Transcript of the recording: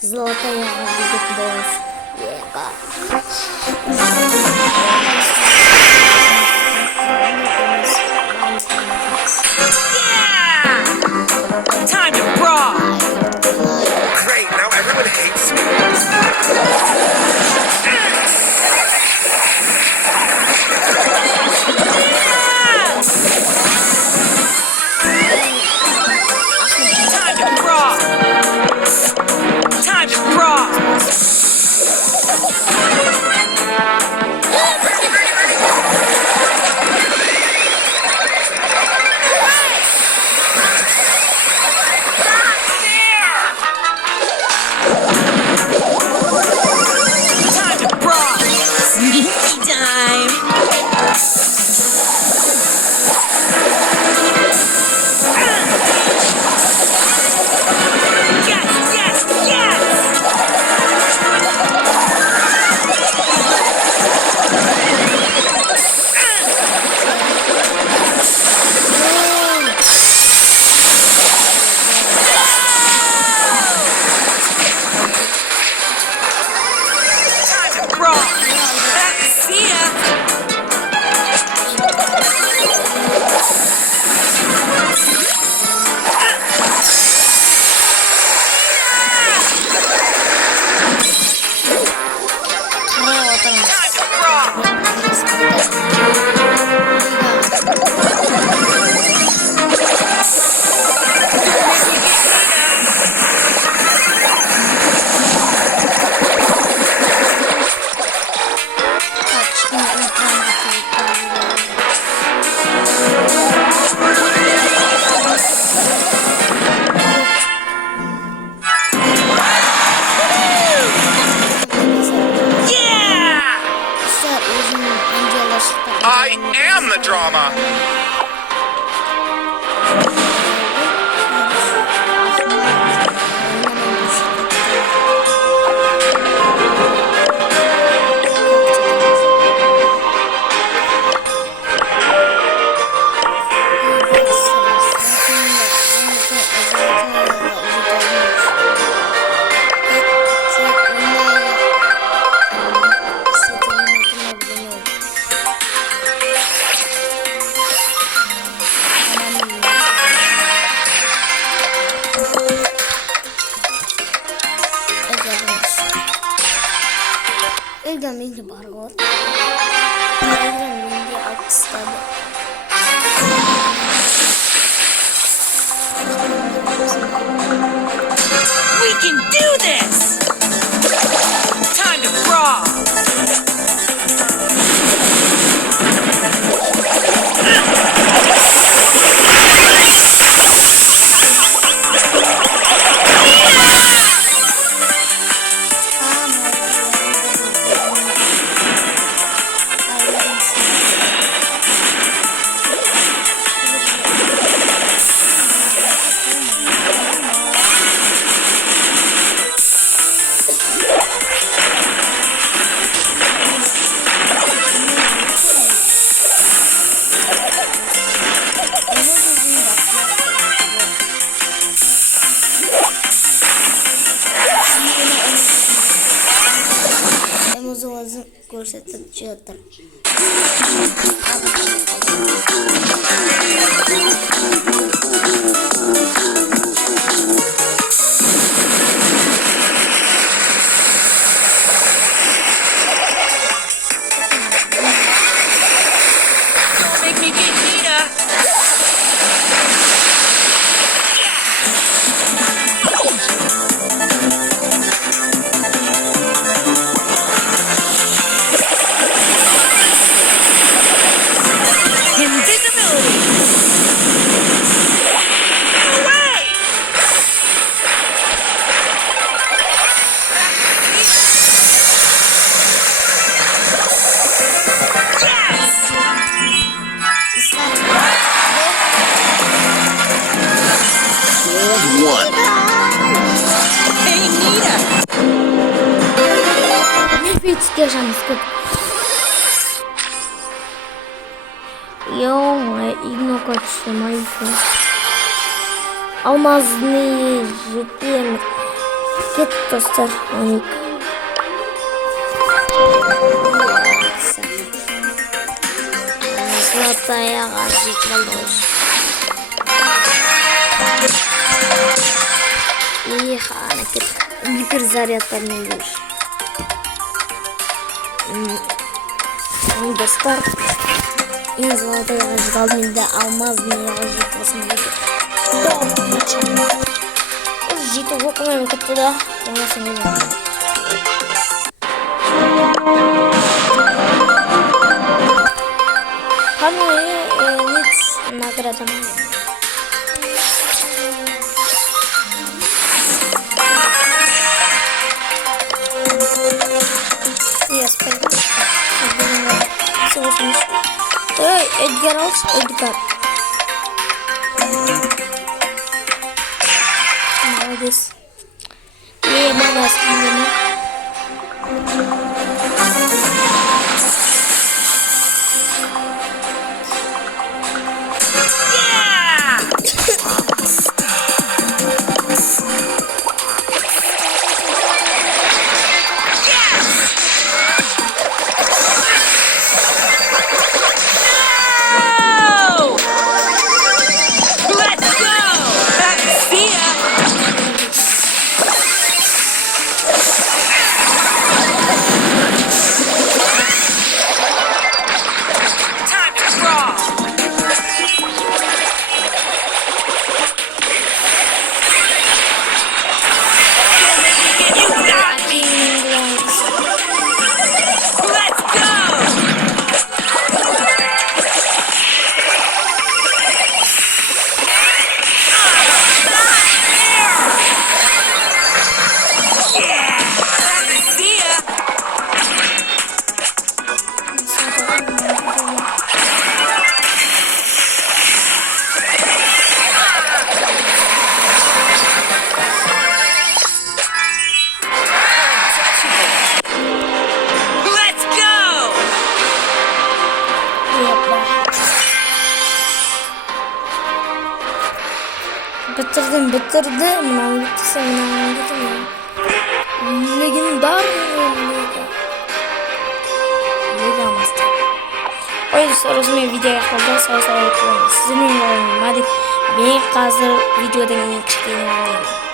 Золотая лигаға. Time to brawl. Great, now everyone hates me. Time to brawl. Time to brawl. I am the drama. Elgamini bargot. We can do this! Time to brawl! Görsetip çıktım. Make me get Nita! Invisibility! Away! Икске ашамыз көп. Ё-моё, игнока түшім айфон. Алмазный жеттім. Кеттік достар. 12. Золатаяға жетіп алдық. Ана кеттік. Гиперзарядтармен көріш. Достар. Мен золотаяға жетіп алдым. Менде алмазнияға жетіп болсын дейді. Жетіп оқымайым кетті да. Оңасын көріп. Награда. Я спойду. Эдгар алш, Эдгар. Молодец. Мама скинула. Bitirdim. Mınanı bitirse mınanı bitirdim. Лигаамызды. Ой, достар, осымен видео аяқталды. Сау-сау болыңыз. Сіздермен болайын. Мен қазір видеода менен кішкене ойнаймын.